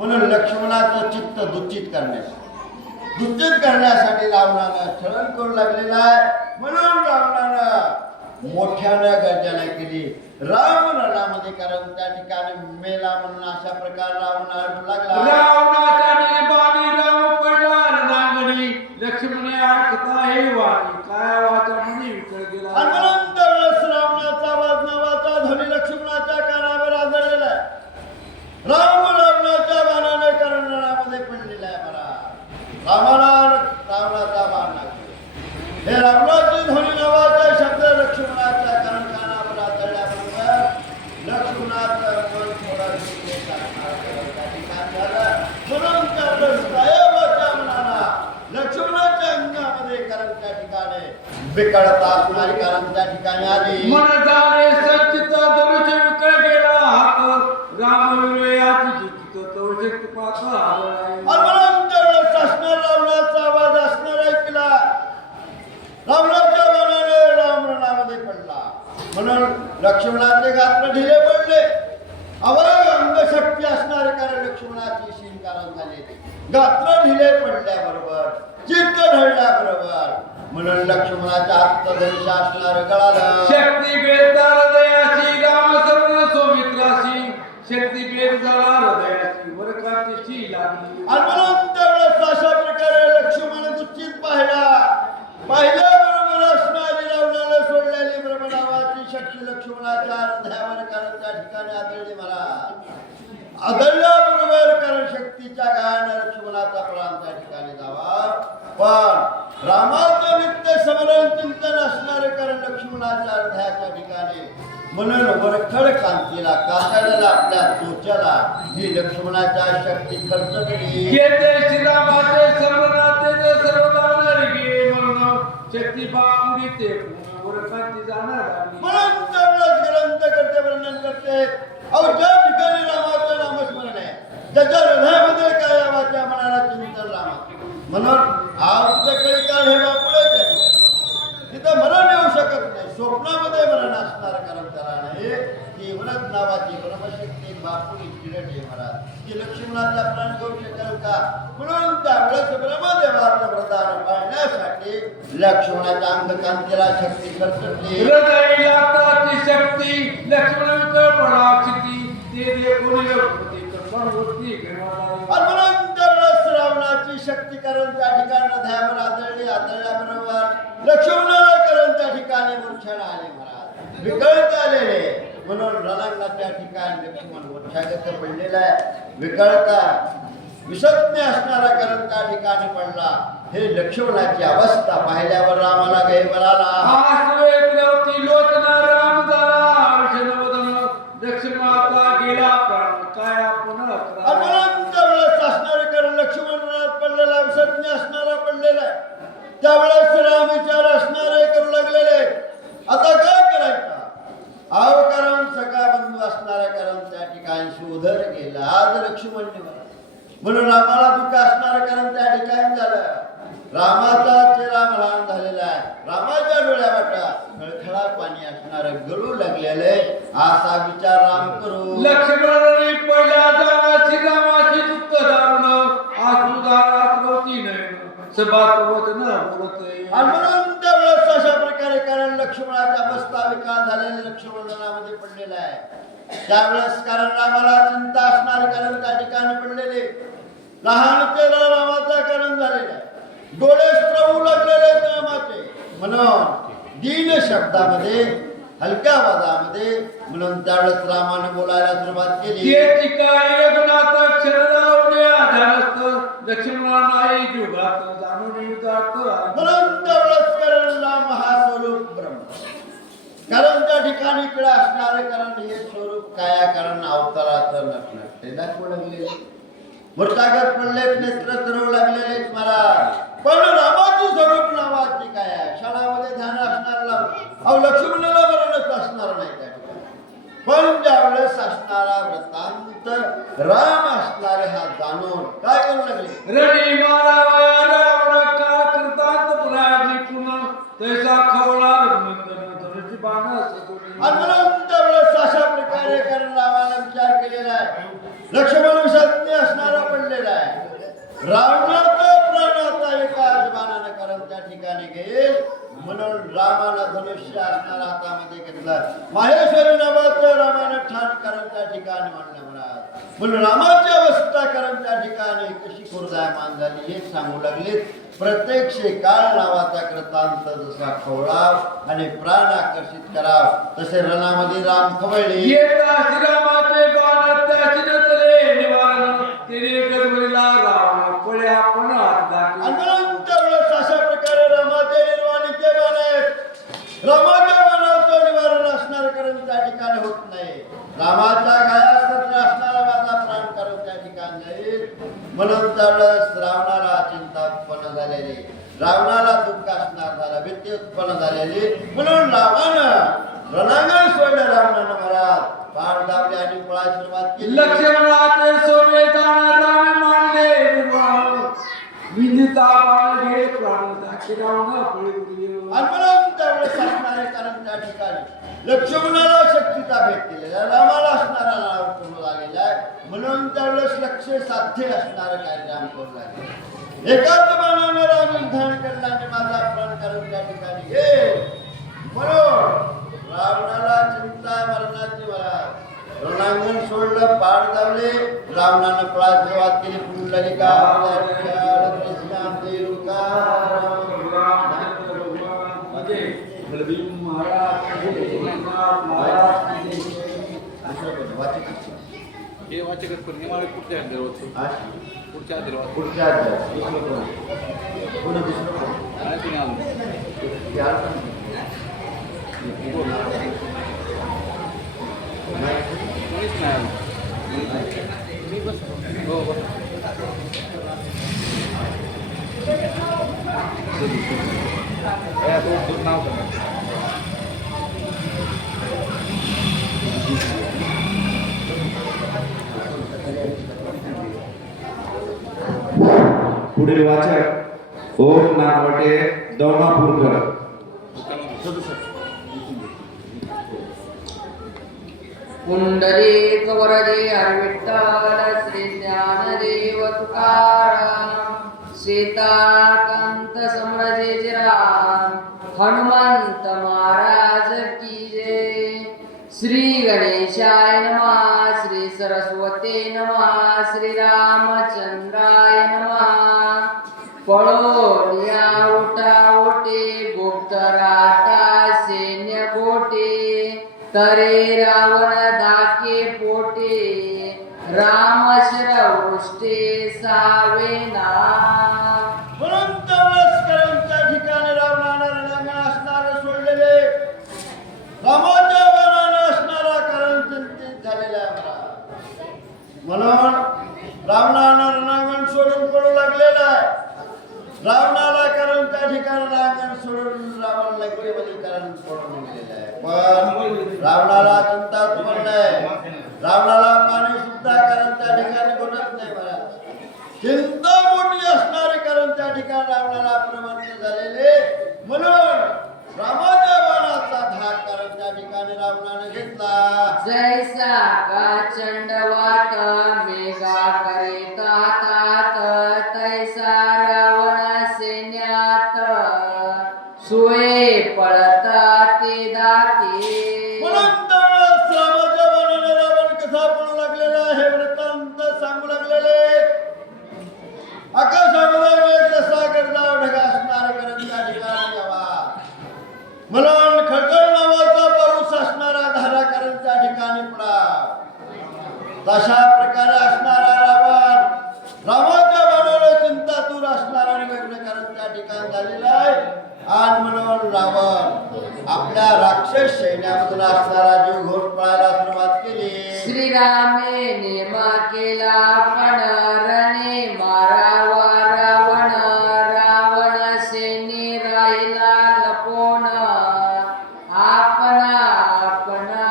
म्हणून लक्ष्मणाचं चित्त दुःखित करण्यासाठी रावणानं छळण करू लागलेला आहे. म्हणून रावणानं मोठ्यानं गर्जना केली राम रणामध्ये, कारण त्या ठिकाणी मेला म्हणून अशा प्रकार रावण आरडू लागला. रावणाच्या बाणी राम पडला रणांगणी, लक्ष्मणे ऐकता हे वाणी, काय वाचा म्हणे विकळ गेला. आणि म्हणून त्यावेळेस रावणाचा आवाज नावाचा ध्वनी लक्ष्मणाच्या कानावर आदळलेला आहे. राम रावणाच्या बाणाने कारण रणामध्ये पडलेला आहे. मला रावणाचा बाण लागतो. हे रावणाची ध्वनी नावाचा शब्द लक्ष्मणाच्या कानावर आदळल्याबरोबर लक्ष्मणाचं मन थोडं झालं. म्हणून त्यावेळेस साहेबाच्या मनाला लक्ष्मणाच्या अंगामध्ये कारण त्या ठिकाणी विकळता असणारी कारण त्या ठिकाणी आली. मन झाले सच्चिता धनुष्य विकळ गेला हात, राम विवेयाची जित तवशक पाचा आदळाई. म्हणून त्यावेळेस असणार रावणाचा आवाज असणार ऐकला. रावणाच्या बाणाने राम रणामध्ये पडला. म्हणून लक्ष्मणाचे गात्र ढिले पडले. अवय अंगशक्ती असणारे कारण लक्ष्मणाची शिंकारण झाली. गात्र ढिले पडल्याबरोबर चित्त ढळल्याबरोबर म्हणून लक्ष्मणाच्या आत्मधनुष्य असणार गळालं. शक्ती भेद हृदयाची, राम सर्व सौमित्राशी, शक्ती भेद झाला हृदयाची, वरकांतीशी लागली. आणि म्हणून त्यावेळेस अशा प्रकारे लक्ष्मण दुःखित पाहिल्याबरोबर असणारी रावणाला सोडलेली ब्रह्मनावाची शक्ती लक्ष्मणाच्या हृदयावर कारण त्या ठिकाणी आदळली. मला आदळल्याबरोबर कारण शक्तीच्या गायन लक्ष्मणाचा प्राण त्या ठिकाणी जावा. पण रामाचं नित्य स्मरण चिंतन असणारे कारण लक्ष्मणाच्या हृदयाच्या ठिकाणी म्हणून वरखड कांतीला कातळला आपल्या तोच्याला ही लक्ष्मणाच्या शक्ती खर्च केली. येते श्रीरामाचे स्मरणाचे सर्वदा नरगे म्हणून शक्ती बापुरी ते वरकांती जाणार लागली. म्हणून त्यावेळेस ग्रंथ करते वर्णन करते अहो ज्या ठिकाणी रामाचं नामस्मरण आहे त्याच्या हृदयामध्ये काय रामाच्या मनाला चिंतन रामाचं. म्हणून आपल्याकडे काळ हे बापुळेच आहे. तिथं मरण येऊ शकत नाही. स्वप्नामध्ये मरण असणार कारण त्याला नाही. ती व्रत नावाची ब्रह्मशक्ती बापुरी चिरटे महाराज ती लक्ष्मणाचा प्राण घेऊ शकेल का. म्हणून त्यावेळेस ब्रह्मदेवाचं वरदान पाळण्यासाठी लक्ष्मणाच्या अंगकांतीला शक्ती खर्चली. हृदय लाताची शक्ती लक्ष्मण विकळ पडाची, ते देखून योगपती कर्मण होती घेणार. म्हणून त्यावेळेस रावणाची शक्ती करून त्या ठिकाणी हृदयावर आदळल्याबरोबर लक्ष्मणाला करून त्या ठिकाणी मूर्छना आले महाराज, विकळत आलेले. म्हणून रणांगणाच्या ठिकाणी लक्ष्मण मूर्छागत पडलेला आहे. विकळता विषज्ञ असणारा कारण त्या ठिकाणी पडला. हे लक्ष्मणाची अवस्था पाहिल्यावर रामाला गैर आला. लोचना राम झाला हर्षनवदन, लक्ष्मणाचा गेला प्राण काय आपण म्हणून त्यावेळेस असणारे कारण लक्ष्मणात पडलेला विषज्ञ असणारा पडलेला आहे. त्यावेळेस राम विचार असणारे करू लागलेले आता काय करायचं. आव कारण सगळा बंधू असणारा कारण त्या ठिकाणी शोधर गेला. आज लक्ष्मण म्हणून रामाला दुःख असणारं कारण त्या ठिकाणी झालं. रामाचा चेहरा लहान झालेला आहे. रामाच्या डोळ्यावाटा खळखळा पाणी असणारं गळू लागलेले. असा विचार राम करू. लक्ष्मणाने पहिल्या जाण्याची रामाची दुःख दारुण आसुदारात होती नाही सभात वचन बोलते. आणि म्हणून त्यावेळेस अशा प्रकारे कारण लक्ष्मणाच्या अवस्था विकार झालेले लक्ष्मण रणामध्ये पडलेला आहे. त्यावेळेस कारण रामाला चिंता असणारे कारण त्या ठिकाणी पडलेले. लहान चेहरा रामाचा कारण झालेला आहे. डोळे स्त्रवू लागलेले रामाचे. म्हणून दीन शब्दामध्ये हलक्या आवाजामध्ये म्हणून त्यावेळेस रामाने बोलायला सुरुवात केली. लक्ष्मणाने जुगात जाणून म्हणून त्यावेळेस कारण राम हा स्वरूप ब्रह्म कारण त्या ठिकाणी इकडे असणारे कारण हे स्वरूप काय कारण अवताराचं नसणार ते दाखवू लागले. मूर्तागत पडलेत, नेत्र सरवू लागलेले महाराज. पण रामाचं स्वरूप नावाची काय आहे क्षणामध्ये ध्यान असणार. लक्ष्मणाला मरणच असणार नाही त्या ठिकाणी. पण ज्यावेळेस असणारा वृत्तांत राम असणारे हा जाणून काय करू लागले. रणी मारावा रावण का करतात पराजी पुन्हा तैसा खवळा धनुची बाण आणि म्हणून त्यावेळेस अशा प्रकारे कारण रामाला विचार केलेला आहे. लक्ष्मण विषज्ञ असणारा रावणाचा प्राण आता एकाच बाणाने करून त्या ठिकाणी घेईल म्हणून रामानं धनुष्य असणारा हातामध्ये घेतलं. माहेश्वरी नावाचं रामानं ठाण करून त्या ठिकाणी म्हणलं म्हणून रामाची अवस्था करून त्या ठिकाणी कशी खुर्दायमान झाली हे सांगू लागले. प्रत्येक काळ नावाचा कृतांत जसा खवळाव आणि प्राण आकर्षित कराव तसे रणामध्ये राम खवळले. येता श्रीरामाचे बाण त्याची नचले निवारण तिने गजबजला रावण पळ्या पण हात घातले. अनंत वेळेस अशा प्रकारे रामाचे निर्वाणीचे बाण आहेत. रामाच्या बाणाचं निवारण असणार कारण त्या ठिकाणी होत नाही. रामाच्या गायासाठी असणारा माझा प्राण करून त्या ठिकाणी जाईल म्हणून त्यावेळेस रावणाला चिंता उत्पन्न झालेली, रावणाला दुःख असणार झाला, भीती उत्पन्न झालेली म्हणून रावणानं रणांगण सोडलं. रावणानं महाराज बाण दाबले आणि पळायला सुरुवात केली. लक्ष्मणाचे सोबे जाणार रामे मानले निर्वाण विंदिता बाण घे प्राण दाखी रावण पळी उरली. म्हणून त्यावेळेस असणारे कारण त्या ठिकाणी लक्ष्मणाला शक्तीचा भेट केलेला, रामाला असणारा नाव पूर्ण झालेला आहे म्हणून त्यावेळेस लक्ष साध्य असणारं कार्य राम करू लागले. एकाच बाणाने राम ध्यान करला आणि माझा प्राण करून त्या ठिकाणी घे म्हणून रावणाला चिंता मरणाची महाराज रणांगण सोडलं, पाड धावले. रावणानं पळायला सुरुवात केली. पुंडलिका हे वाचक पूर्णिमा पुढच्या पुढच्या पुढच्या पुढे दुसरं हो नाव पुढील वाचक ओम नागवटे दौमापूरकर. पुंडलिक वरदे विठ्ठल श्री ज्ञानदेव तुकाराम सीताकांत समरजे राम हनुमंत महाराज की जय. श्री गणेशाय नमः, श्री सरस्वती नमः, श्री रामचंद्राय नमः. पळोनिया उठा उठे गुप्त राता सैन्य गोटे तरे रावण धाके पोटे राम शिरवृष्टे सावेना. म्हणून त्यावेळेस करून त्या ठिकाणी रावणानं रणांगण असणारं सोडलेले, रामाच्या बाणानं असणारा कारण चिंतित झालेला आहे म्हणून रावणानं रणांगण सोडून पडू लागलेला आहे. रावणाला कारण त्या ठिकाणी रणांगण सोडून रावण लंकेमध्ये कारण सोडून गेलेलं आहे. पण रावणाला चिंता उत्पन्न आहे. रावणाला पाणी सुद्धा कारण त्या ठिकाणी घडत नाही मला. चिंता मोठी असणारे कारण त्या ठिकाणी रावणाला प्रमाणित झालेले म्हणून रामाच्या बाणाचा धाक कारण त्या ठिकाणी रावणाने घेतला. जैसा का चंडवात मेघा करिता तात तैसा रावण सैन्यात सुये पळता ते दाते. म्हणून त्यावेळेस रामाच्या बाणाने रावण कसा पळू लागलेला हे वृत्तांत सांगू लागलेले. आकाशामध्ये मेघ जसा गरजा ढगा असणारे कारण त्या ठिकाणी यावा म्हणून खळखळ नावाचा पाऊस असणारा धारा कारण त्या ठिकाणी पडा. तशा प्रकारे असणारा रावण रामाच्या बाणाला चिंतातूर असणारा आणि वेगळं कारण त्या ठिकाणी झालेला आहे. आणि म्हणून रावण आपल्या राक्षस सैन्यामधून असणारा जीव घोट पळायला सुरुवात केली. श्रीरामे नेमा केला पण रणे मारावा रावण रावण सैन्य राहिला लपोन आपणा आपणा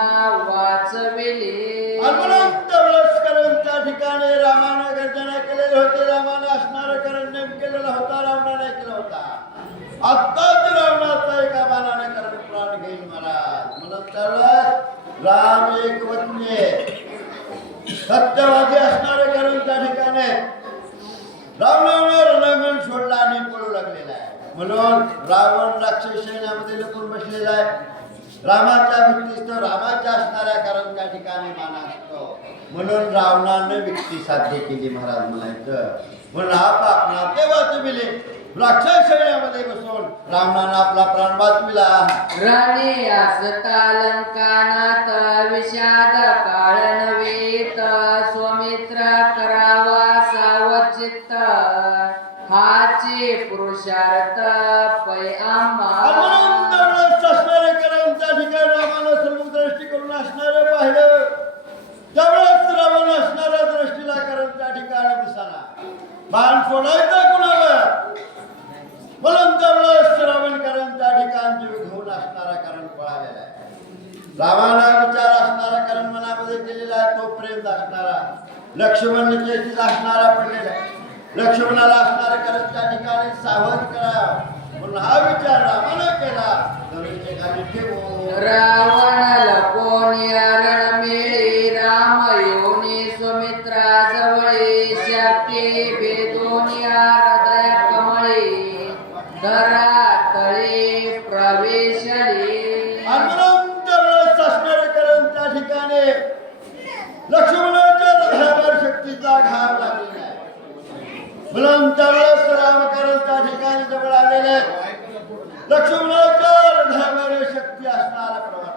वाचविले. म्हणून त्यावेळेस करून त्या ठिकाणी रामानं गर्जना केलेले होते. रामानं असणारं करण नेम केलेला होता, रावणाने केला होता. आत्ताच रावणाचा एका बाणाने करण प्राण घेईल महाराज. म्हणून त्यावेळेस राम एक वचने सत्यवादी असणारे करून त्या ठिकाणी रावणानं रणांगण सोडला आणि पळू लागलेला आहे. म्हणून रावण राक्षस सैन्यामध्ये लपून बसलेला आहे. रामाच्या भीतीस्तव रामाच्या असणाऱ्या कारण त्या ठिकाणी मान असतो. म्हणून रावणानं व्यक्ती साध्य केली महाराज म्हणायचं. म्हणून आपला ते वाचविले. राक्षस सैन्यामध्ये बसून रावणानं आपला प्राण वाचविला. रणे असता लंकानात विषाद काळ नव्हेत स्वमित्र करावा सावचित्त हाचे पुरुषार्थ पै आम्हा. म्हणून त्यावेळेस असणारे कारण त्या ठिकाणी रामानं सर्वदृष्टी करून असणारं पाहिलं. त्यावेळेस रावण असणाऱ्या दृष्टीला कारण त्या ठिकाणी दिसाना. बाण सोडायचा कुणावर? म्हणून त्यावेळेस रावण कारण त्या ठिकाणी जीव घेऊन असणारा कारण पळालेला आहे. रामाला विचार असणारा कारण मनामध्ये केलेला आहे. तो प्रेम असणारा लक्ष्मण चेतीत असणारा पडलेला आहे. लक्ष्मणाला असणारा कारण त्या ठिकाणी सावध करा म्हणून हा विचार रामानं केला. धनुष्य खाली ठेवून रावण लपोनी रणमेळी राम योनी सुमित्रा जवळी शक्ती भेदोनिया हृदय कमळे धरा तळे प्रवेशले. म्हणून त्यावेळेस असणारे कारण त्या ठिकाणी लक्ष्मणाच्या हृदयावर शक्तीचा घाव लागलेला आहे. म्हणून त्यावेळेस रामकरण त्या ठिकाणी जवळ आलेले लक्ष्मणाच्या हृदयावर शक्ती असणारा प्रवास.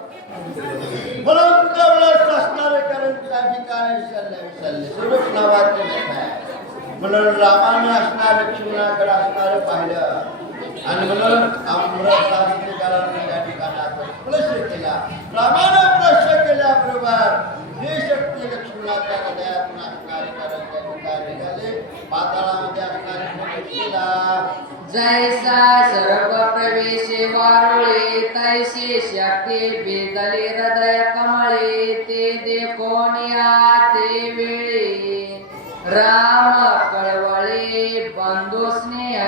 म्हणून त्यावेळेस असणारे कारण त्या ठिकाणी विसरले स्वरूप नावाचे आहे. म्हणून रामाने असणाऱ्या लक्ष्मणाकडे असणारे पाहिलं आणि म्हणून अमृताचे कारण त्या ठिकाणी आपण स्पर्श केला. रामानं स्पर्श केल्याबरोबर ही शक्ती लक्ष्मणाच्या हृदयातून असणारे कारण त्या ठिकाणी निघाले. पाताळामध्ये असणारे प्रवेश केला. जैसा सर्व प्रवेशे वारुळे तैसे शक्ती बेदले हृदय कमळे ते देखोनिया ते वेळे राम कळवळे बंधू स्नेह.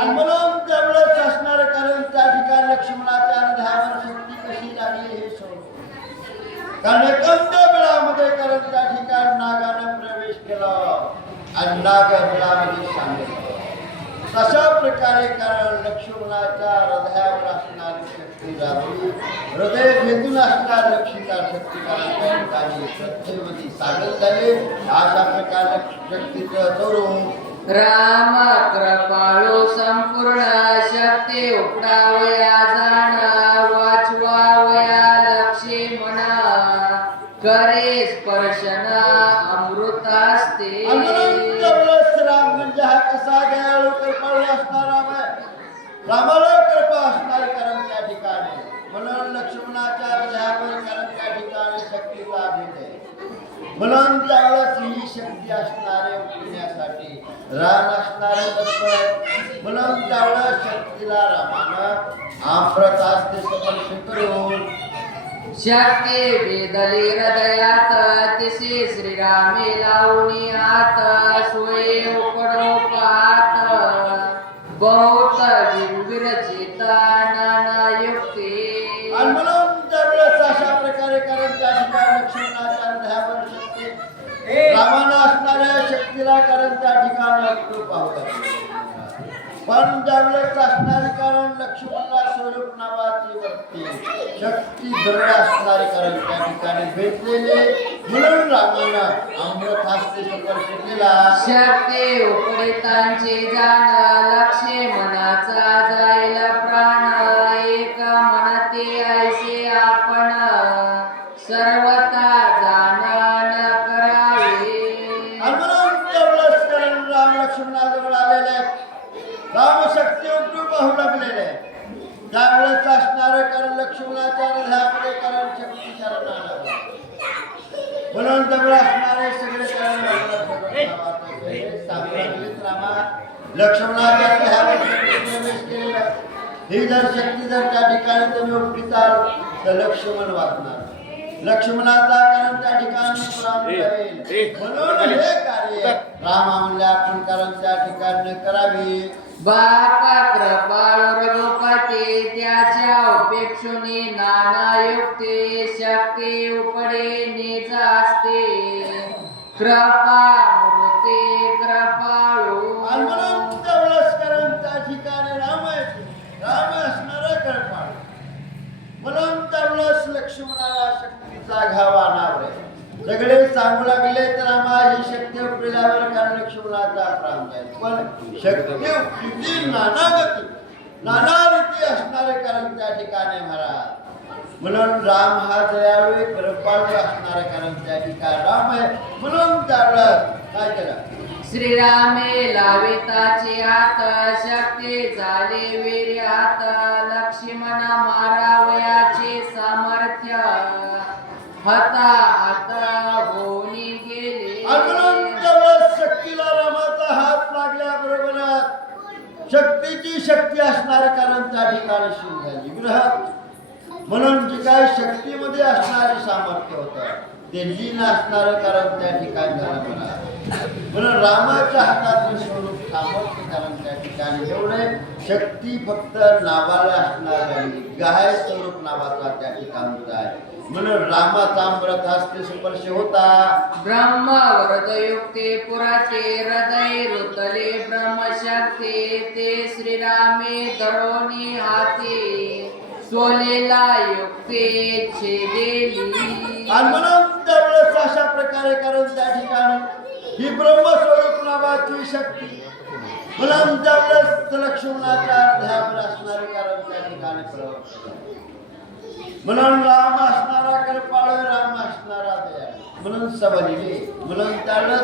आणि म्हणून त्यावेळेस असणारे कारण त्या ठिकाणी लक्ष्मणाच्या हृदयावर शक्ती कशी लागली हे सोडून कारण एखाद्या वेळामध्ये कारण त्या ठिकाणी नागानं प्रवेश केला आणि नाग वेळामध्ये सांगितलं. तशा प्रकारे कारण लक्ष्मणाच्या हृदयावर असणारी शक्ती लागली. हृदय भेदून असणाऱ्या लक्ष्मीचा शक्ती कारण त्या ठिकाणी श्रद्धेमध्ये सागत झाले. अशा प्रकारे शक्तीचं स्वरूप राम कृपाळू संपूर्ण शक्ती उपटावया जाणा वाचवावया लक्षे म्हणा करे स्पर्शन अमृत असते. राम म्हणजे हा कसा दयाळू कृपाळू असणारा रामाला कृपा असणार कारण त्या ठिकाणी. म्हणून लक्ष्मणाच्या हृदयावर कारण त्या ठिकाणी शक्तीचा भेद आहे. म्हणून त्यावेळेस ही शक्ती असणारे उठण्यासाठी राम असणारे तत्पर. म्हणून त्यावेळेस शक्तीला रामानं अमृत असते स्पर्श करून शक्ती बेदली हृदयात तिसे श्रीरामे लावणी आत सोये उपडो पात बहुत विरचिता नाना युक्ती. आणि म्हणून त्यावेळेस अशा प्रकारे कारण त्या ठिकाणी लक्ष्मणाच्या हृदयावर शक्ती रामानं असणाऱ्या शक्तीला कारण त्या ठिकाणी अक्रूप पाहू लागले. पण ज्यावेळेस असणारे कारण लक्ष्मणला स्वरूप नावाची वरती शक्ती दृढ असणारे कारण त्या ठिकाणी भेटलेले. म्हणून रामानं अमृत हस्ते स्पर्श केला. शक्ती उपडितांचे जाण लक्षे मनाचा जाईल प्राण एक म्हणते ऐसे आपण सर्वता जाणन करावे. आणि म्हणून त्यावेळेस कारण राम लक्ष्मणाजवळ आलेले राम शक्ती उपरू पाहू लागलेले. त्यावेळेस असणारं कारण लक्ष्मणाच्या हृदयामध्ये कारण शक्ती शरण आला. म्हणून जवळ असणारे सगळे कारण रामा लक्ष्मणाच्या हृदयावर प्रवेश केलेला. ही जर शक्ती जर त्या ठिकाणी तुम्ही उपटीचाल तर लक्ष्मण वाचणार. लक्ष्मणाचा कारण त्या ठिकाणी प्राण जाईल. म्हणून हे कार्य रामा म्हणले आपण कारण त्या ठिकाणी करावे. बापा कृपाळू रघुपती त्याच्या उपेक्षुनी नाना युक्ती शक्ती उपडे निज असते कृपा मूर्ती कृपाळू सांगू लागले तर आम्हाला शक्ती उपल्यावर कारण लक्ष्मणाचा प्राण जाईल. पण शक्ती उपली नानागती नाना रीती असणारे कारण त्या ठिकाणी महाराज. म्हणून राम हा दयाळू कृपाळू असणारे कारण त्या ठिकाणी राम आहे. म्हणून त्यावेळेस काय केलं? श्रीरामे लाविताचे हात शक्ती झाले वीर हात लक्ष्मण मारावयाचे सामर्थ्य हता आता होऊनी गेले. म्हणून त्यावेळेस शक्तीला रामाचा हात लागल्याबरोबरच शक्तीची शक्ती असणारे कारण त्या ठिकाणी सुरू झाली. ग्रह म्हणून जी काही शक्तीमध्ये असणारे सामर्थ्य होतं ते लीन असणारं कारण त्या ठिकाणी झालं म्हणा. म्हणून रामाच्या हातातलं स्वरूप सामर्थ्य कारण त्या ठिकाणी एवढे शक्ती फक्त नावाला असणार नाही गाय स्वरूप नावाचा त्या ठिकाणी आहे. म्हणून रामाचा अमृत हस्ते स्पर्श होता. ब्रह्म वरदयुक्ते पुराचे हृदय रुतले ब्रह्मशक्ती ते श्रीरामे धरोनी हाती सोलेला युक्ते छेदेली. आणि म्हणून त्यावेळेस अशा प्रकारे कारण त्या ठिकाणी ही ब्रह्मस्वरूप नावाची शक्ती म्हणून त्यावेळेस लक्ष्मणाच्या अर्ध्यावर असणारे कारण त्या ठिकाणी प्रवर्तन म्हणून राम असणारा कृपाळू राम असणारा दयाळू म्हणून सबलीले. म्हणून त्यावेळेस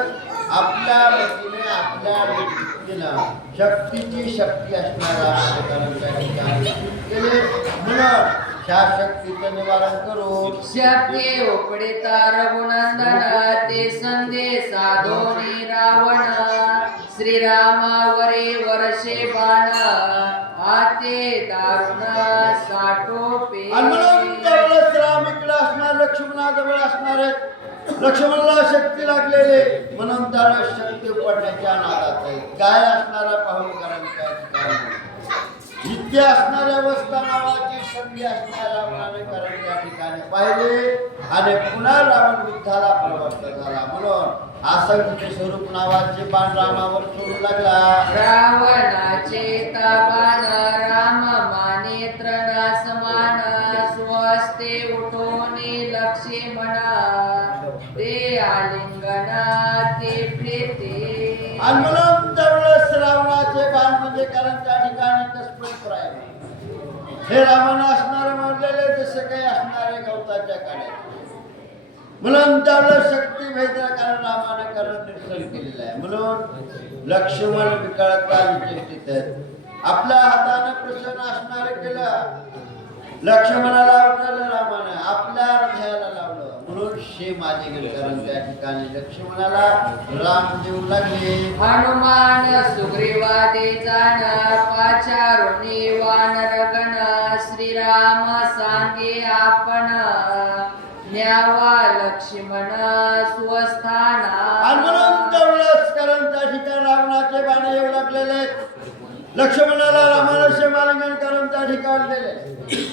आपल्या वतीने आपल्या व्यक्तीनं शक्तीची शक्ती असणारा कारण त्या ठिकाणी केले. म्हणून त्या शक्तीचं निवारण करून शक्ती उपडिता रघुनंदन ते संदेश साधोनी रावण श्रीरामावरे वर्षे बाण हाते दारुण साठोपे. आणि म्हणून त्यावेळेस राम इकडे असणार लक्ष्मणाजवळ असणार लक्ष्मणाला शक्ती लागलेले म्हणून त्याला शक्ती पडण्याच्या नादात आहे. काय असणारा पाहून कारण त्या ठिकाणी नित्य असणाऱ्या अवस्था नावाची संधी असणाऱ्या कारण त्या ठिकाणी पाहिले आणि पुन्हा रावण युद्धाला प्रवृत्त झाला. म्हणून असंख्य स्वरूप नावाचे बाण रामावर सोडू लागला. रावणाचे बाण राम माने तृण समान स्वस्ते उठोनी लक्ष्मण ते आलिंगन ते प्रीते. आणि म्हणून त्यावेळेस रावणाचे बाण म्हणजे कारण त्या ठिकाणी तस्पर आहे. हे रामानं असणारे मारलेले जसे काही असणारे गवताच्या काड्या म्हणून त्यावेळेस शक्ती भेदला कारण रामानं कारण निरसन केलेलं आहे. म्हणून लक्ष्मण विकळता विचेष्टित आहेत. आपल्या हातानं प्रसन्न असणारे केलं लक्ष्मणाला उठवलं रामानं आपल्या हृदयाला लावलं म्हणून शे माझे गेले कारण त्या ठिकाणी लक्ष्मणाला राम देऊ लागले. हनुमान सुग्रीवादे जाण पाचारुणी वानरगण श्रीराम सांगे आपण न्यावा लक्ष्मण स्वस्थाना. आणि म्हणून तेवढंच कारण त्या ठिकाणी रावणाचे बाण येऊ लागलेले लक्ष्मणाला रामानं शेमालिंगन करून त्या ठिकाणी दिले.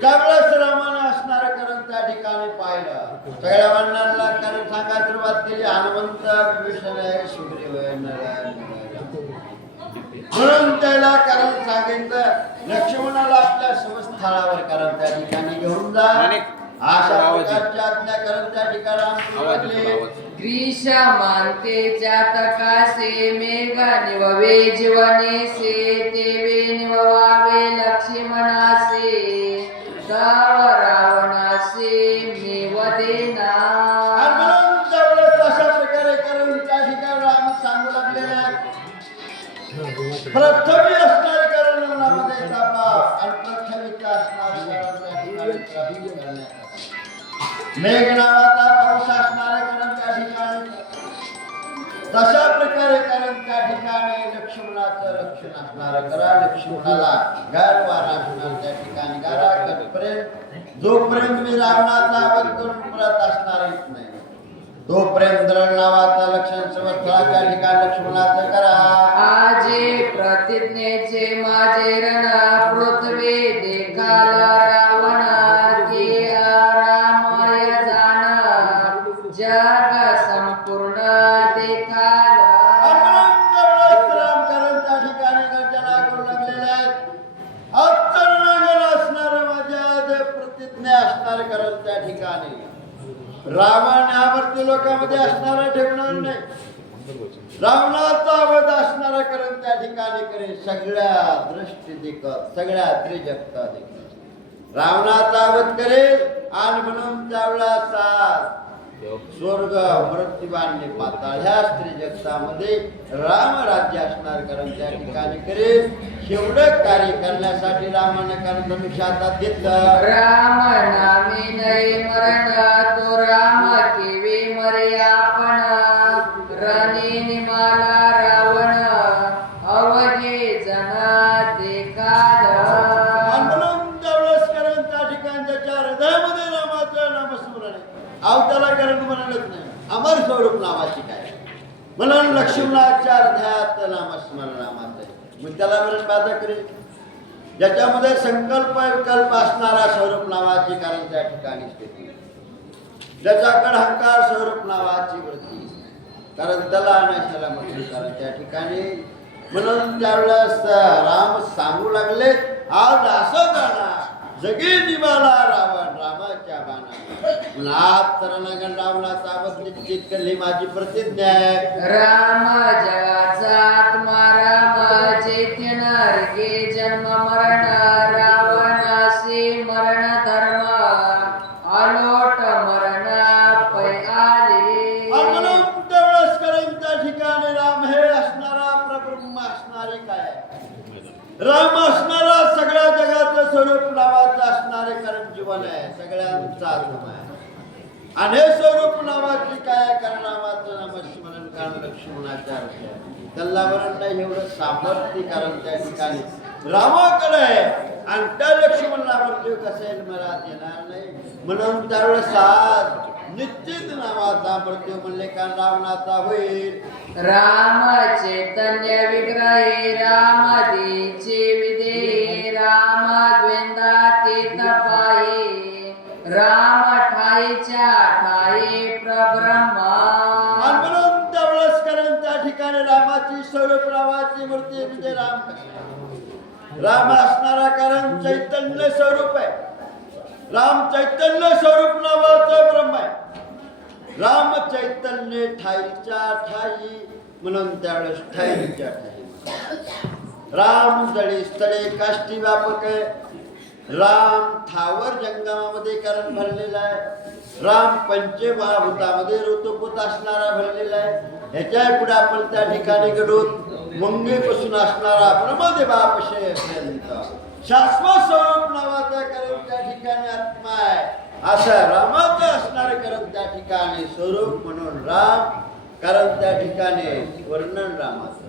त्यावेळेस रामानं असणारं करून त्या ठिकाणी पाहिलं. सगळ्या वर्णांना कारण सांगायला सुरुवात केली. हनुमंत विभीषण आहे सुग्रीव आहे म्हणून त्याला कारण सांगितलं लक्ष्मणाला आपल्या समस्थळावर कारण त्या ठिकाणी घेऊन जा. अशा प्रकारच्या आज्ञा करून त्या ठिकाणी ग्रीष मानते जातकासे मेघ निववे जीवनेसे तेवे निववावे लक्ष्मणासे तव रावणासे निवदेना. अशा प्रकारे करून त्या ठिकाणी राम सांगू लागलेल्या प्रथमी असणारे कारण नावामध्ये आणि प्रथमीचा असणारे कारण त्या ठिकाणी प्राप्त करण्यात मेघ नावाचा पाऊस असणारे कारण त्या ठिकाणी तशा प्रकारे कारण त्या ठिकाणी लक्ष्मणाचं रक्षण असणारं करा. लक्ष्मणाला गारवारा असणार त्या ठिकाणी गारा कधीपर्यंत जोपर्यंत मी रावणाचा वध करून परत असणार येत नाही तोपर्यंत द्रण नावाचा लक्षण समर्थळाच्या ठिकाणी लक्ष्मणाचं करा. आजे प्रतिज्ञेचे माझे रण पृथ्वी देखाल रावण की रामाय जाण जग संपूर्ण देखाल. राम कारण त्या ठिकाणी गर्जना करू लागलेल्या आहेत. अत्तरणांगण असणारं माझ्या प्रतिज्ञा असणार कारण त्या ठिकाणी रावण यावरती श्लोकामध्ये असणारा ठेवणार नाही. रावणाचा वध असणारा करून त्या ठिकाणी करे सगळ्या दृष्टी देखत सगळ्या त्रिजगता देखत रावणाचा वध करेल आणि म्हणून त्यावेळा सात स्वर्ग मृत्यूबांनी पाताळ ह्या त्रिजगतामध्ये राम राज्य असणार कारण त्या ठिकाणी करेल. एवढं कार्य करण्यासाठी रामानं कारण धनुष्य हातात घेतलं. राम नामे नये मरण तो राम केवे मरे आपण रणे निमाला रावण अवघे जना देखाद. आणि म्हणून त्यावेळेस कारण त्या ठिकाणच्या हृदयामध्ये रामाचं नामस्मरण आहे. अवताला कारण म्हणालच नाही अमर स्वरूप नावाची काय म्हणून लक्ष्मणाच्या हृदयात नामस्मरण नामाचं आहे. मग त्याला म्हणून बाधा करेल ज्याच्यामध्ये संकल्प विकल्प असणारा स्वरूप नावाची कारण त्या ठिकाणी स्थिती ज्याच्याकडे हंकार स्वरूप नावाची वृत्ती कारण त्याला अनाशाला म्हटली कारण त्या ठिकाणी म्हणून त्यावेळेस राम सांगू लागले आज असं जाणार जगी निवाला रावण रामाच्या बाणा आज तरणागण रावणाचा वध निश्चित केली माझी प्रतिज्ञा आहे. राम जगाचा आत्मा राम चैत्य नरके जन्म मरण रावणासी मरण धर्म अलोट मरण पै आले. आणि म्हणून त्यावेळेस कारण त्या ठिकाणी राम हे असणारा परब्रह्म असणारे काय राम असणारा सगळ्या जगाचं स्वरूप नावाचं असणारे कारण जीवन आहे सगळ्यांचा आत्मा आहे. आणि हे स्वरूप नावाची काय कारण रामाचं नामस्मरण कारण लक्ष्मणाच्या त्याला वरण नाही एवढं सामर्थ्य कारण त्या ठिकाणी रामाकडे आहे. आणि त्या लक्ष्मणला मृत्यू कसेल मला देणार नाही म्हणून त्यावेळेस सात निश्चित नावाचा मृत्यू म्हणले कारण रावणाचा होईल. राम चैतन्य विग्रहे राम देचे विदे राम द्वेंदा ते तपाये राम ठाईच्या ठाई प्रब्रह्मा. आणि म्हणून त्यावेळेस कारण त्या ठिकाणी रामाची स्वरूप रामाची मूर्ती म्हणजे राम राम असणारा कारण चैतन्य स्वरूप आहे. राम चैतन्य स्वरूप नावाचं ब्रह्म आहे. राम चैतन्य ठाईच्या ठाई म्हणून त्यावेळेस ठाईच्या ठाई राम जळी स्थळे काष्टी व्यापक आहे. राम ठावर जंगमामध्ये कारण भरलेला आहे. राम पंचमहाभूतामध्ये ऋतुभूत असणारा भरलेला आहे. ह्याच्या पुढे आपण त्या ठिकाणी घडून मुंगीपासून असणारा ब्रह्मदेवापर्यंत शाश्वत स्वरूप नावाचा कारण त्या ठिकाणी आत्मा आहे. असं रामाचं असणारे कारण त्या ठिकाणी स्वरूप म्हणून राम कारण त्या ठिकाणी वर्णन रामाचं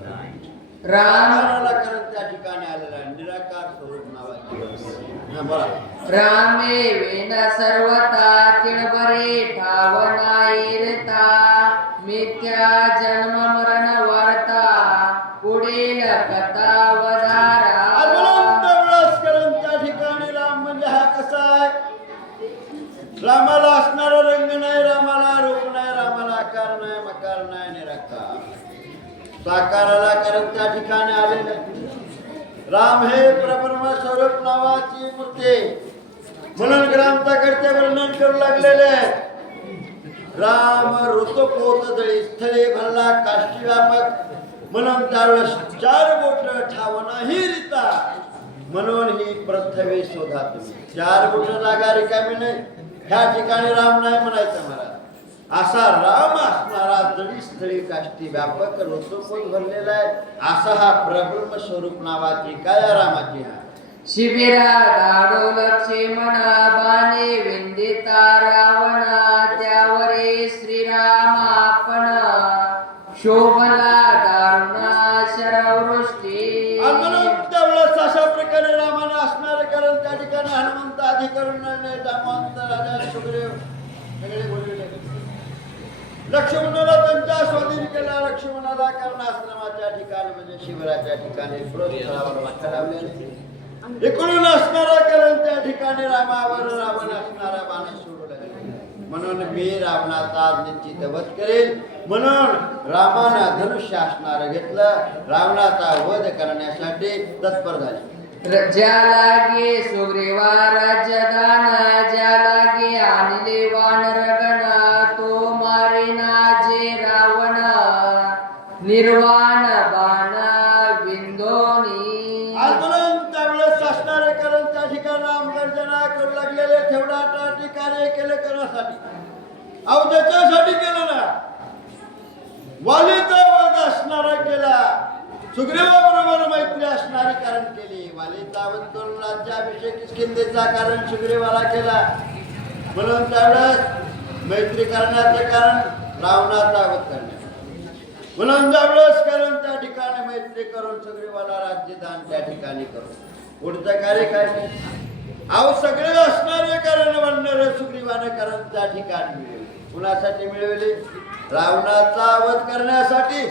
रामाला कारण त्या ठिकाणी आलेला आहे निराकार स्वरूप नावाची बोला. रामे वेन सर्वता तिळबरे ठावनाईरता मिथ्या जन्म मरण वार्ता पुढील कथा वधारा. कारण त्या ठिकाणी राम म्हणजे हा कसा आहे रामाला असणारा रंग नाही रामाला रूप नाही रामाला आकार नाही मकार नाही निराकार साकाराला कारण त्या ठिकाणी आलेले राम हे परब्रह्म स्वरूप नावाची मूर्ती म्हणून ग्रंथाकडचे वर्णन करू लागलेले राम ऋतुपोत जळी स्थळे भरला काष्टी व्यापक म्हणून त्यावेळेस चार बोट ठावनाही रिता म्हणून ही पृथ्वी शोधा तुम्ही. चार बोट जागा रिकामी नाही ह्या ठिकाणी राम नाही म्हणायचं मला. असा राम असणारा जळी स्थळी काष्टी व्यापक ऋतुपोत भरलेला आहे असा हा परब्रह्म स्वरूप नावाची काय रामाची हा शिबिरा दाडो लक्ष्मण बाणे विंदिता रावण त्यावरे श्रीराम आपण शोभला दारुणा शरवृष्टी. त्यावेळेस अशा प्रकारे रामानं असणारे कारण त्या ठिकाणी हनुमंत अधिकरण जामवंत राजा सुग्रीव सगळे बोललेले लक्ष्मणाला त्यांच्या स्वाधीन केला. लक्ष्मणाला कारण आश्रमाच्या ठिकाणी म्हणजे शिबिराच्या ठिकाणी इकडून असणारा कारण त्या ठिकाणी रामावर रावण असणारा बाण सोडू लागले म्हणून मी रावणाचा निश्चित वध करेल म्हणून रामानं धनुष्य असणार घेतलं रावणाचा वध करण्यासाठी तत्पर झाले. ज्या लागे सुग्रीवा राज्यदान ज्या लागे आणले वानरगण तो मारेना जे रावण निर्वाण बाण विंदोनी. आंदोलन त्यावेळेस असणारे कारण त्या ठिकाणी नामगर्जना करू लागलेले ठेवण्यासाठी कार्य केले करण्यासाठी अहो त्याच्यासाठी केलं ना. वालीचा वध असणारा केला, सुग्रीवाबरोबर मैत्री असणारी कारण केली. वालीचा वध करून राज्याभिषेक किष्किंधेचा कारण सुग्रीवाला केला. म्हणून त्यावेळेस मैत्री करण्याचं कारण रावणाचा वध करण्याचं. म्हणून त्यावेळेस कारण त्या ठिकाणी मैत्री करून सुग्रीवाला राज्यदान त्या ठिकाणी करून पुढचं कार्य काय अहो सगळे असणारे कारण म्हणणारे सुग्रीवाने कारण त्या ठिकाणी मिळवले. कुणासाठी मिळवले? रावणाचा वध करण्यासाठी.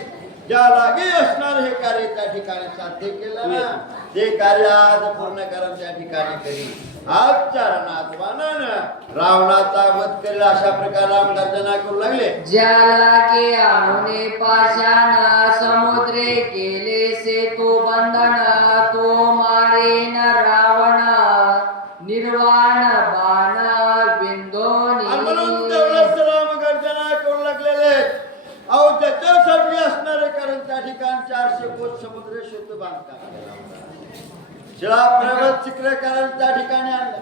ज्या लागी असणार हे कार्य त्या ठिकाणी साध्य केलं ना, ते कार्य आज पूर्ण करून त्या ठिकाणी करी. आजच्या रणात वानानं रावणाचा वध केला अशा प्रकारे गर्जना करू लागले. ज्या लागे आणूने पाषाण समुद्रे केले सेतू बंधन तो मारेन रावण निर्वाण बाण विंदोनी. राम गर्जना करू लागलेले अहो त्याच्यासाठी असणारे कारण त्या ठिकाणी 400 कोस समुद्र सेतू बांधकाम शिळा पर्वत चित्र कारण त्या ठिकाणी आणलं.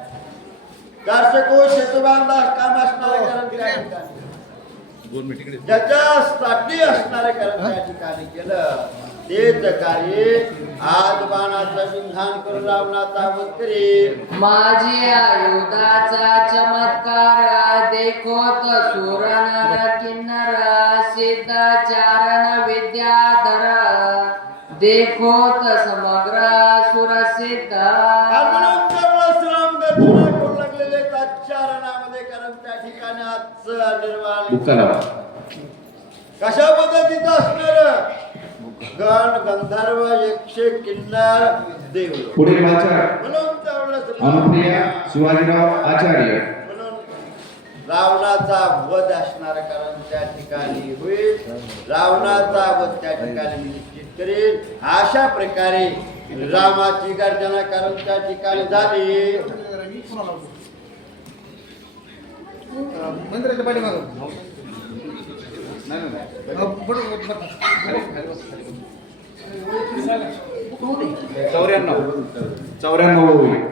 400 कोस सेतू बांधा काम असणारे कारण त्या ठिकाणी ज्याच्यासाठी असणारे कारण त्या ठिकाणी केलं. तेच कार्य आज बाणाचं विधान करून रावणाचा वध करी. माझी आयुधाचा चमत्कार देखोत सूर नर किन्नर सिद्ध चारण विद्याधर देखोत समग्र सुरसिद्ध. राम गर्जना करू लागलेले ताच्चारणामध्ये कारण त्या ठिकाणी आजचं निर्माण कशा पद्धतीचं असणार गण गंधर्व यक्ष किन्नर देव. पुढील वाचक म्हणून त्यावेळेस अनुप्रिया शिवाजीराव आचार्य. म्हणून रावणाचा वध असणार कारण त्या ठिकाणी होईल. रावणाचा वध त्या ठिकाणी मी निश्चित करेल. अशा प्रकारे रामाची गर्जना कारण त्या ठिकाणी झाली. मंदिराच्या पाठीमागं नाही 94 होईल.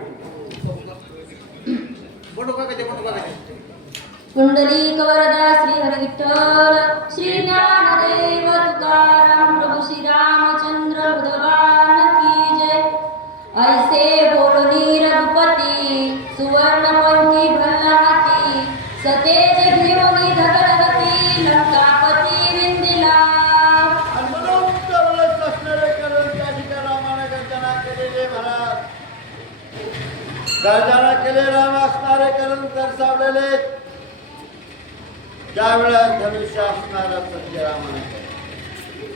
पुंडलिक वरदा श्री हरी विठ्ठल श्री ज्ञानदेव तुकाराम प्रभु श्री रामचंद्र भगवान की जय. ऐसे बोलनी रघुपती सुवर्णपंथी भल्लाहाती सतेज घेऊनी धगधगती लंकापती विंदिला. आणि म्हणून त्यावेळेस असणारे कारण त्या ठिकाणी रामाने गर्जना केलेले महाराज गर्जना केले. राम असणारे कारण दर्शवलेले त्यावेळेस धनुष्य असणारा सत्य रामाने केले.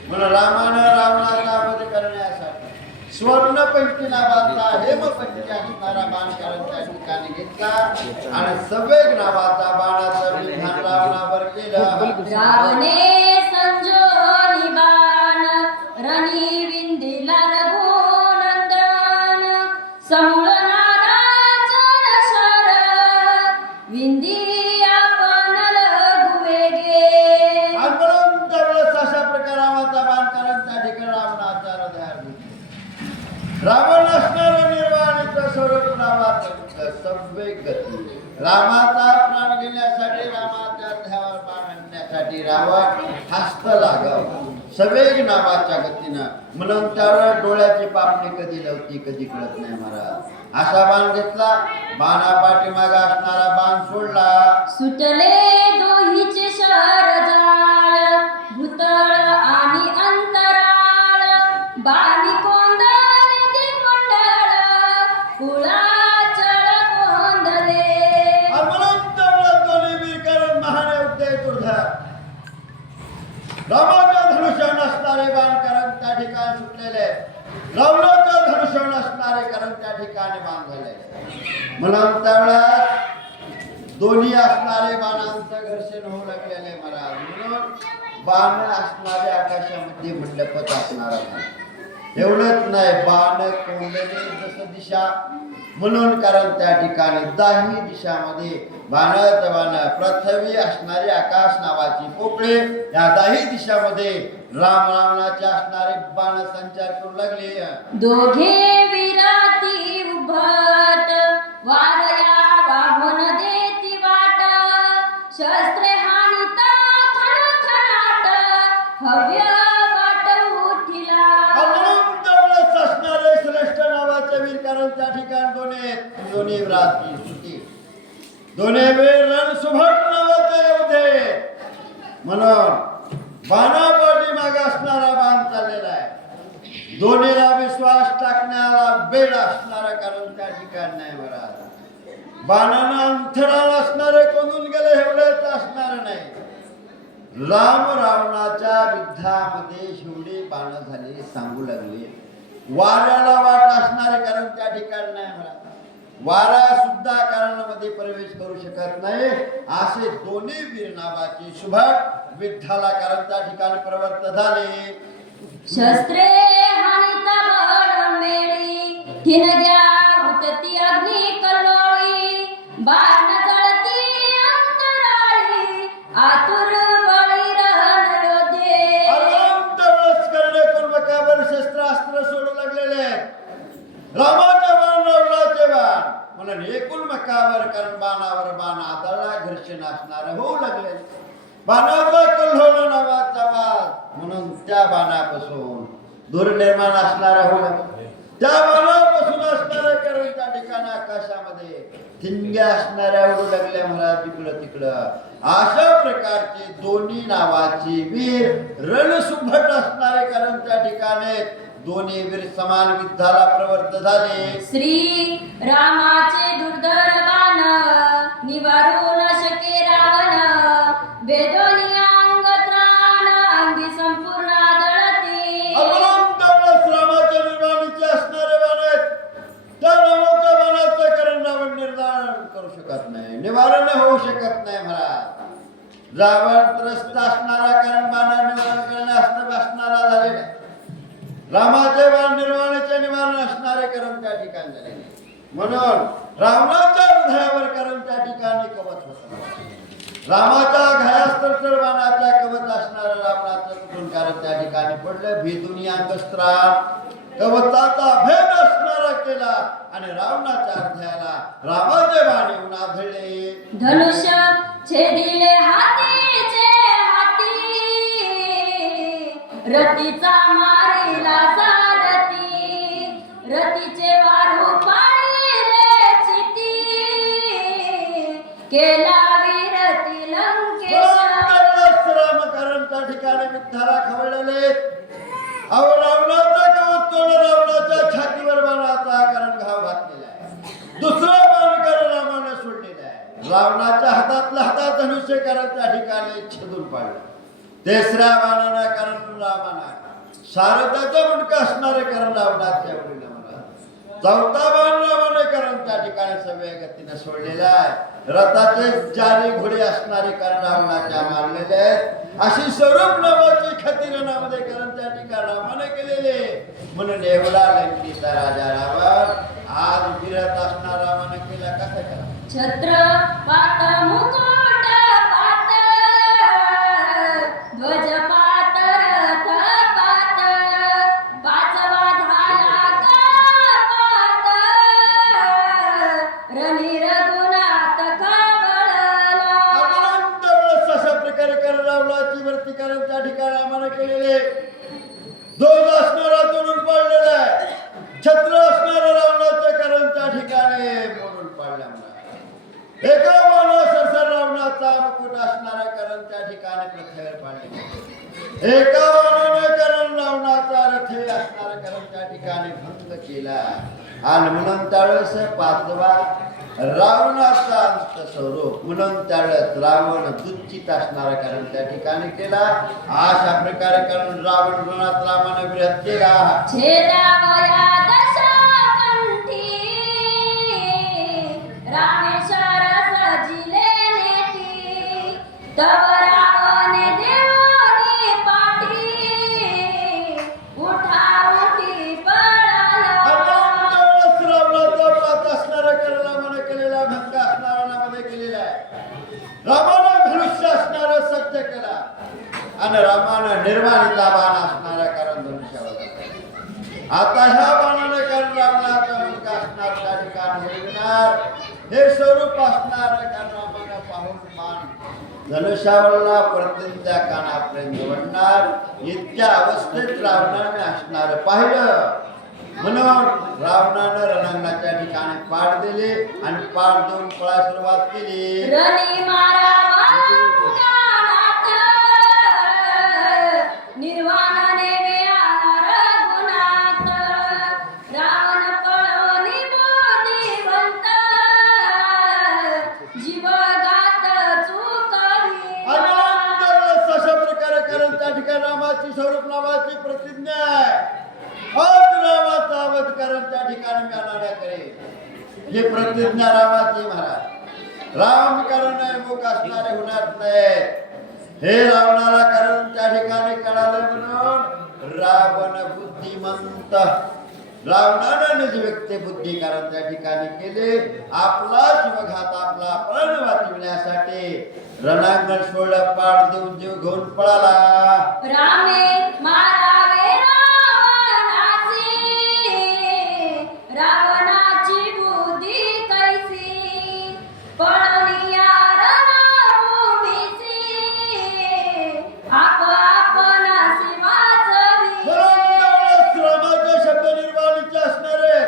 म्हणून रामानं रावणाचा वध करण्यासाठी स्वर्णपंखी नावाचा हेमपंखी असणारा बाण कारण त्या ठिकाणी घेतला आणि सवेग नावाचा बाणाचं विधान रावणावर केलं. रावणे संजोनी बाण रणी विंदिला रघुनंदन समूळ नाराचर शर विंदी आपण लघुवेगे. आणि म्हणून त्यावेळेस अशा प्रकारे रामाचा बाण कारण त्या ठिकाणी रावणाचा हृदयात घेतला. रावण असणारा निर्वाणीचं स्वरूप नावाचं सवेग गती. रामाचा प्राण घेण्यासाठी रामाच्या ध्यावर बाण आणण्यासाठी रावण हस्त लागाव सवेग नावाच्या गतीनं. म्हणून त्यावेळेस डोळ्याची पापणी कधी लवती कधी कळत नाही महाराज. असा बाण घेतला. बाणा पाठीमागा असणारा बाण सोडला. सुटले दोहीचे शरजाळ भूतळ आणि अंतराळ बाणी कोंदले ते मंडळ कुळाचळ कोंदले. आणि म्हणून त्यावेळेस दोन्ही वीर करून महान उद्दय दुर्धर रामाच्या धनुष्य नसणारे बाण कारण त्या ठिकाणी सुटलेले. रावणाच्या धनुष्य नसणारे कारण त्या ठिकाणी बाण झालेले. म्हणून त्यावेळेस दोन्ही असणारे बाणांचं घर्षण होऊ लागलेले महाराज. म्हणून बाण असणारे आकाशामध्ये मंडपच असणार आहे. एवढंच नाही बाण कोंडले जसं दिशा म्हणून कारण त्या ठिकाणी दाही दिशामध्ये बाणाचं बाण पृथ्वी असणारे आकाश नावाची पोकळे या दाही दिशामध्ये रावणाचे असणारे बाण संचार करू लागले. दोघे विराती उभट वारया वाहून देती वाट शस्त्रे हानिता खणाखणाट हव्य वाट उठिला. अनंत वेळेस असणारे श्रेष्ठ नावाचे वीर कारण त्या ठिकाणी दोन्ही विराती सुटी दोन्ही वीर रणसुभट नावाचे योद्धे म्हणून बाणापाठी मागे असणारा बाण चाललेला आहे. दोन्हीला विश्वास टाकण्याला बेड असणारा कारण त्या ठिकाणी नाही महाराज. बाणानं अंतराला असणारे कोणून गेले एवढेच असणार नाही. राम रावणाच्या युद्धामध्ये शेवटी बाण झाले सांगू लागले. वाऱ्याला वाट असणारे कारण त्या ठिकाणी नाही महाराज. वारा सुद्धा कारणामध्ये प्रवेश करू शकत नाही. असे दोन्ही वीर नावाचे शुभट विठ्ठला कारण त्या ठिकाणी प्रवृत्त झाले. शस्त्रे हानिता बळ मेळी ठिणग्या उतती अग्नी कल्लोळी बाण जळती अंतराळी आतुर बळी रहन योधे. अनंत वेळेस करणे कुर्मकावर शस्त्रास्त्र सोडू लागलेले रामाचे बाण रावणाचे बाण म्हणून एकूण मकावर कारण बाणावर बाण आदळला घर्षण असणार होऊ लागले. बाणाचा कल्होळ नावाचा वाद म्हणून त्या बाणापासून दूर निर्माण असणारा होऊ लागला. त्या बाणापासून असणाऱ्या कारण त्या ठिकाणी आकाशामध्ये ठिणग्या असणाऱ्या उडू लागल्या महाराज तिकडं तिकडं. अशा प्रकारचे दोन्ही नावाचे वीर रणसुभट असणारे कारण त्या ठिकाणी दोन्ही वीर समान युद्धाला प्रवृत्त झाले. श्री रामाचे दुर्धर बाण निवारू न शके रावण वेदोनी अंग त्राण अंगी संपूर्ण आदळते. अनंत वेळेस रामाच्या निर्वाणीचे असणारे बाण आहेत. त्या रामाच्या बाणाचं कारण रावण निर्धारण करू शकत नाही. निवारण होऊ शकत नाही महाराज. रावण त्रस्त असणारा कारण बाणा निवारण करण्यास असणारा झालेला आहे. रामाचे बाण निर्वाणाचे निवारण असणारे कारण त्या ठिकाणी झालेले. म्हणून रावणाच्या हृदयावर कारण त्या ठिकाणी कवच होतं. रामाच्या घायास्त्र बाणाच्या कवच असणारं रावणाचं कुठून कारण त्या ठिकाणी पडलं. भेदुनी अंगस्त्राण कवचाचा भेद असणारा केला आणि रावणाच्या हृदयाला रामाचे बाण येऊन आढळले. धनुष्य छेदिले हातीचे हाती रतीचा मारिला सारथी रतीचे वारू पाळिले चिती केला विरती लंकेश. राम कारण त्या ठिकाणी विठ्ठला खवळलेले. अहो रावणाचा कवच तोड रावणाच्या छातीवर बाणाचा कारण घाव घातलेला आहे. दुसरा बाण कारण रामाने सोडलेला आहे. रावणाच्या हातातला हातात धनुष्य कारण त्या ठिकाणी छेदून पाडलं. तिसऱ्या बाणाला कारण रामाना शारदाचा मुंडका असणारे कारण रावणाच्या वडील चौथा बाण रामाने कारण त्या ठिकाणी सव्या गतीने सोडलेला आहे. रथाचे चारी घोडे असणारे कारण रावणाच्या मारलेले आहेत. अशी स्वरूप नावाची ख्याती रणामध्ये कारण त्या ठिकाणी रामाने केलेले. म्हणून एवढा लंकेचा राजा रावण आज विरत असणार रामाने केला कसा करा. छत्र पात मुकुट पात ध्वज पात रथ पात पाचवा झाला पात रणी रघुनाथ खवळला. अनंत वेळेस अशा प्रकारे कारण रावणाची वरती कारण त्या ठिकाणी रामाने केलेले. ध्वज असणारा तोडून पाडलेला आहे. छत्र असणारा रावणाचं कारण त्या ठिकाणी मोडून पाडला. एका बाणासरसर रावणाचा मुकुट असणारा कारण त्या ठिकाणी पृथ्वीवर पाडले. एका बाणाने कारण रावणाचा रथ असणारा कारण त्या ठिकाणी भंग केला. आणि म्हणून त्यावेळेस पाचवा रावणाचा अंत स्वरूप म्हणून त्यावेळेस रावण दुःखित असणारा कारण त्या ठिकाणी केला. अशा प्रकारे कारण रावण रणात रामाने विरोध केला. छेदावया दशकंठी रामेश्वर सजिले नेटी तव रावणे देवोनी पाठी उठा उठी पळाला. रावणाचा पाच असणारा आणि रामानं निर्वाणीचा बाण असणारा कारण धनुष्यावर आता ह्या बाणाने कारण रावणाचा मुलगा असणार त्या ठिकाणी मिळणार हे स्वरूप असणार कारण रामानं पाहून बाण धनुष्यावरला प्रत्यंत्या कानापर्यंत जोडणार इतक्या अवस्थेत रावणाने असणार पाहिलं म्हणून रावणानं रणांगणाच्या ठिकाणी पाठ दिले आणि पाठ देऊन पळा सुरुवात केली रणी मारावा उद्यानात, निर्वाणाने मिळाला रघुनाथ. रावण पळवणी बुद्धिवंत, जीवघात चुकवी. अशा प्रकारे कारण त्या ठिकाणी रामाची स्वरूप नावाची प्रतिज्ञा आहे आज रामाचा वध कारण त्या ठिकाणी मिळाला करे ही प्रतिज्ञा रामाची महाराज राम कारण मुख असणारे होणार नाही हे रावणाला कारण त्या ठिकाणी कळालं म्हणून रावण बुद्धिमंत रावणानं निज व्यक्ती बुद्धी कारण त्या ठिकाणी केले आपला जीवघात आपला प्राण वाचविण्यासाठी रणांगण सोडलं पाठ देऊन जीव घेऊन पळाला रामे मारावे रावणाचे, रावणाची बुद्धी कैसी. पळवनिया रणभूमीची, आपणासी वाचवी. श्रमाचे शब्द निर्वाणीचे असणारे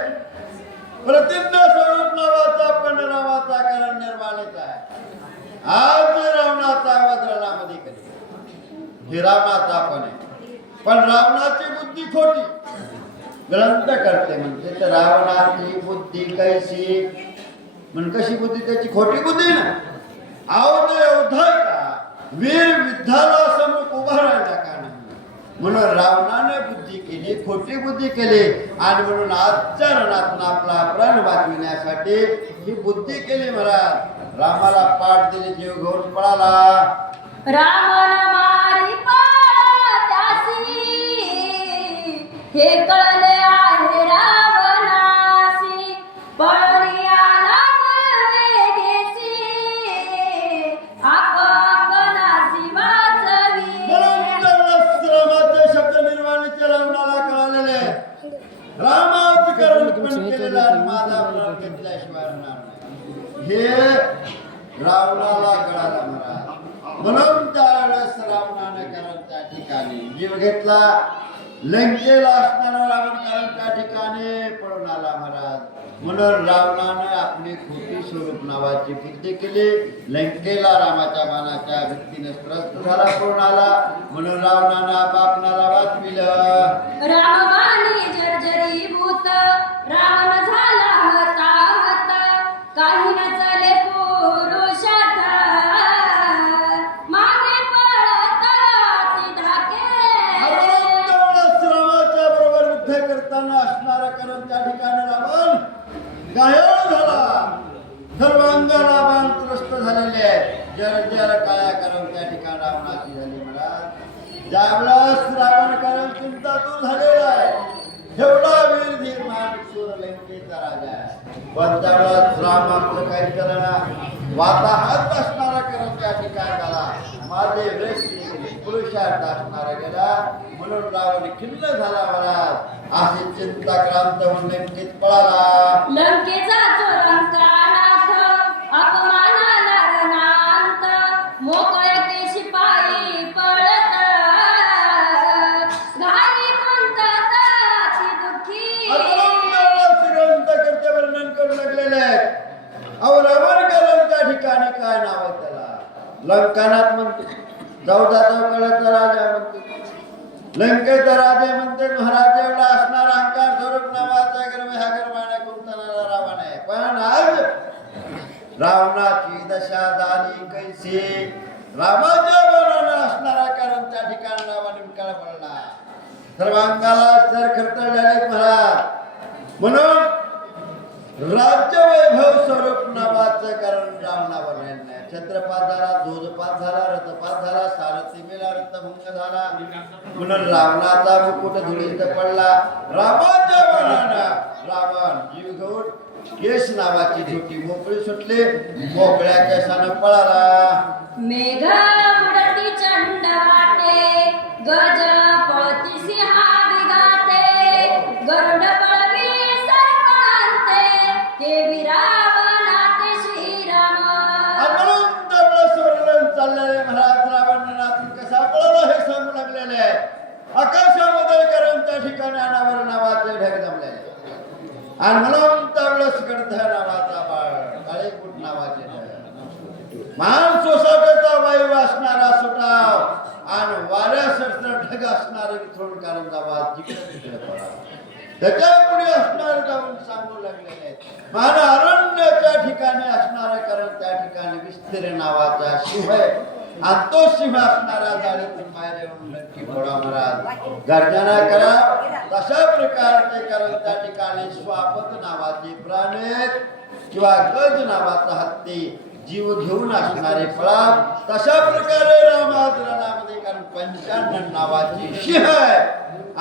प्रतिज्ञा स्वरूप नावाचा पण नावाचा कारण निर्वाणीचा आहे आज रावणाचा वध रणामध्ये केली हे रावणाचा पण आहे पण रावणाची बुद्धी खोटी ग्रंथ करते म्हणते तर रावणाची बुद्धी कैसी म्हण कशी बुद्धी त्याची खोटी बुद्धी ना आवड एवढा का वीर विद्याला समोर उभा राहिला का नाही म्हणून रावणाने बुद्धी केली खोटी बुद्धी केली आणि म्हणून आजच्या रणातून आपला प्राण वाचविण्यासाठी ही बुद्धी केली महाराज रामाला पाठ दिली जीव घेऊन पळाला रामन मारी त्यासी, हे कळले आहे रावणासी. पळनियाला वेगेसी, आपणासी वाचवी. रामाचे शब्द निर्वाणीचे रावणाला कळालेले रामाधिकरण पण केलेला आणि माझा प्राण घेतल्याशिवाय राहणार नाही हे रावणाला कळालं महाराज म्हणून त्यावेळेस रावणाने कारण त्या ठिकाणी जीव घेतला लंकेला असणारा रावण कारण त्या ठिकाणी पळून आला महाराज म्हणून रावणाने आपली खोटी स्वरूप नावाची बुद्धी केली लंकेला रामाच्या बाणाच्या व्यक्तीने त्रस्त झाला पळून आला म्हणून रावणाने आपणाला वाचविलं रामबाणी जर्जरीभूत, रावण झाला हताहत. काही न चले पुरुषात, मागे पळत ती धाके. रामाच्या बरोबर युद्ध करताना असणारा कारण त्या ठिकाणी रावण घायल झाला सर्वांगाला बाण त्रस्त झालेले आहे जर काया कारण त्या ठिकाणी रावणाची झाली महाराज ज्यावेळेस रावण कारण चिंतातूर झालेला आहे एवढा वीर धीर माणूस लंकेचा राजा आहे पण त्यावेळेस राम आपलं काही करणार वाताहात असणारा कारण त्या ठिकाणी झाला माझे वेश पुरुषार्थ असणारा गेला म्हणून रावण खिन्न झाला महाराज अशी चिंता क्रांत होऊन लंकेत पळाला लंकेचा चोरंकानाथ, अपमानाला रणांत. मोकळे ते शिपाई पळत, घाई कुंतत ती दुःखी. श्रीमंत करते वर्णन करू लागलेले अहो रावण कारण त्या ठिकाणी काय नाव आहे त्याला लंकानाथ म्हणते जाऊदा चौकड्याचा राजा म्हणते लंकेचा राजा म्हणते महाराज एवढा असणारा अहंकार स्वरूप नावाचा गर्भ ह्या गर्भाने कुंतणारा रावण आहे पण आज रावणाची दशा झाली कैसी रामाच्या मनानं असणारा कारण त्या ठिकाणी रावण निमकाळ पडला सर्वांगाला सर खरतळले महाराज म्हणून राज्य वैभव स्वरूप नावाचं कारण रावणावर राहिलं नाही छत्रपात झाला ध्वजपात झाला रथपात झाला सारथी मेला रथभंग झाला म्हणून रावणाचा मुकुट धुळीत पडला रामाच्या मनानं रावण जीव घेऊन केस नावाची छोटी मोकळी सुटली मोकळ्या केसानं पळाला मेघ उडती चंड वाटे, गज पळती सिंहा बिगाते गरुड पळवी सरपणांते केवी रावणाते श्रीराम अनंत वेळेस वर्णन चाललेले महाराज रावणातून कसा पळाला हे सांगू लागलेले आहे. आकाशामध्ये करून त्या ठिकाणी अनावर नावाचे ढग जमलेले आणि म्हणून त्यावेळेस गडधर नावाचा बाळ काळेकुट नावाचे ढग महान सोसाट्याचा वायू असणारा सुटाव आणि वाऱ्यासारखं ढग असणारे विथोड कारंजा वाद जिकडे तिकडे पळाला. त्याच्या पुढे असणारे जाऊन सांगू लागलेले आहेत. महान अरण्याच्या ठिकाणी असणारा कारण त्या ठिकाणी विस्तीर्ण नावाचा शिव आहे आणि तो शिव असणारा जाळीतून बाहेर येऊन नक्की फोडा महाराज गर्जना करा. तशा प्रकारचे कारण त्या ठिकाणी स्वापत नावाचे प्राणी किंवा गज नावाचा हत्ती जीव घेऊन असणारे फळा. तशा प्रकारे रामामध्ये कारण 95 नावाची सिंह आहे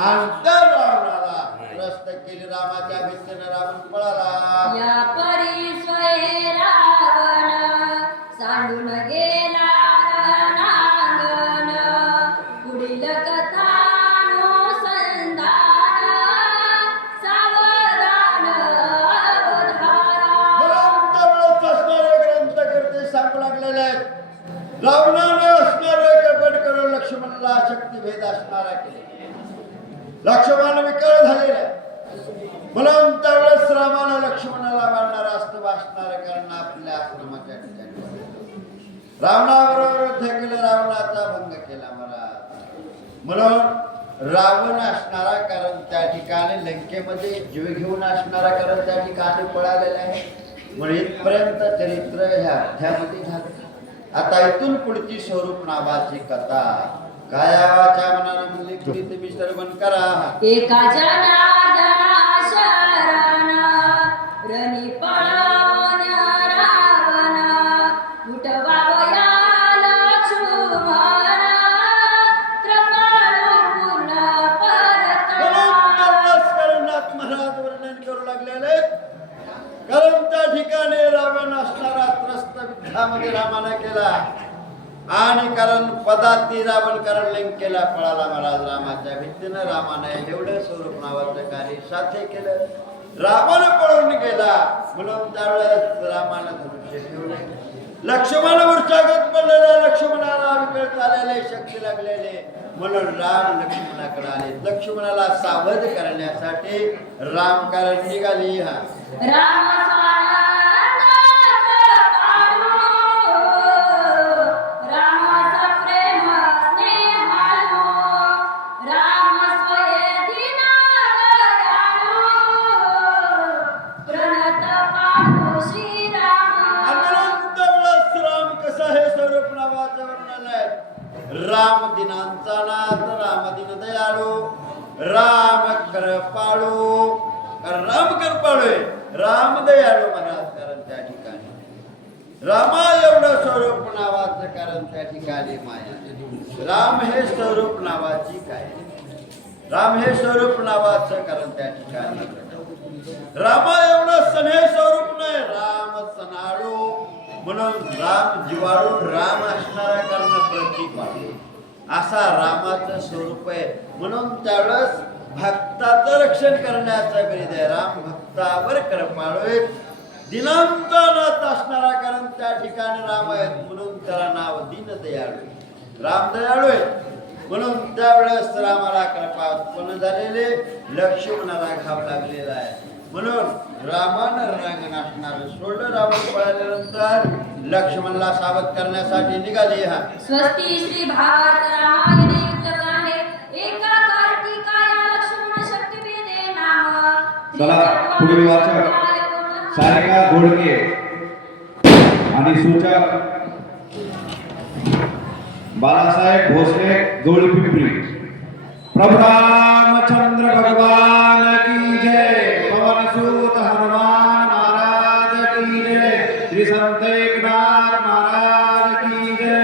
आणि त्या रावणाला त्रस्त केली. रामाच्या भीतीने रावण पळाला. या परी स्वये रावण सांडून गेला रणांगण पुढील कथानुसंधान सावधान असणारे ग्रंथकर्ते सांगू लागलेले आहेत. रावणाने असणारे कपट करून लक्ष्मणला शक्तिभेद असणारा केले. लक्ष्मण विकळ झालेला आहे. म्हणून त्यावेळेस रामानं लक्ष्मणाला मारणारा अस्त्र वाचणारे कारण आपल्या आश्रमाच्या ठिकाणी रावणाबरोबर युद्ध केलं. रावणाचा भंग केला महाराज. म्हणून रावण असणारा कारण त्या ठिकाणी लंकेमध्ये जीव घेऊन असणारा कारण त्या ठिकाणी पळालेला आहे. म्हणून इथपर्यंत चरित्र ह्या अध्यामध्ये झालं. आता इथून पुढची स्वरूप नावाची कथा काय आवाच्या मनाने म्हणली पुढे तुम्ही श्रवण करा. एका जनार्दना शरण रणी पळवून रावण उठवावया लक्ष्मण कृपाळू पूर्ण परतला. करणात महाराज वर्णन करू लागलेले कारण त्या ठिकाणी रावण असणारा त्रस्त युद्धामध्ये रामाने केला आणि कारण पदाती रावण कारण लंकेला पळाला महाराज. रामाच्या भीतीनं रामाने एवढं स्वरूप नावाचं कार्य साध्य केलं. रावण पळून गेला म्हणून त्यावेळेस रामानं धनुष्य ठेवले. लक्ष्मणावर चागत पडलेला लक्ष्मणाला विकळ झालेले शक्ती लागलेले म्हणून राम लक्ष्मणाकडे आले. लक्ष्मणाला सावध करण्यासाठी राम कारण निघाली. राम राम दिनांचा नाथ राम दिन दयाळू राम कृपाळू राम कृपाळू राम दयाळू महाराज कारण त्या ठिकाणी रामा एवढं स्वरूप नावाचं कारण त्या ठिकाणी माया. राम हे स्वरूप नावाची काय राम हे स्वरूप नावाचं कारण त्या ठिकाणी रामा एवढं सने स्वरूप नाही. राम सनाळू म्हणून राम जिवाळू राम असणारा कारण प्रतिपाळू असा रामाचं स्वरूप आहे. म्हणून त्यावेळेस भक्ताचं रक्षण करण्याचा बिरुद आहे. राम भक्तावर कृपाळू आहे. दिनांचा नाथ असणारा कारण त्या ठिकाणी राम आहेत म्हणून त्याला नाव दीनदयाळू राम दयाळू आहे. म्हणून त्यावेळेस रामाला कृपा उत्पन्न झालेले लक्ष्मणाला घाव लागलेला आहे. म्हणून रामानं रंग असणार सोडलं. रावण पळाल्यानंतर लक्ष्मणला सावध करण्यासाठी निघाले. स्वस्ती श्री भारत रामायणे युद्धकांडे एका कार्तिकाया लक्ष्मण शक्तिभेदे नाम. चला पुढील वाचक सारिका घोडके आणि सूचक बाळासाहेब भोसले जोडपिंपरी. प्रभु रामचंद्र भगवान की जय. पवन सूत हनुमान महाराज की जय. श्री संत एकनाथ महाराज की जय.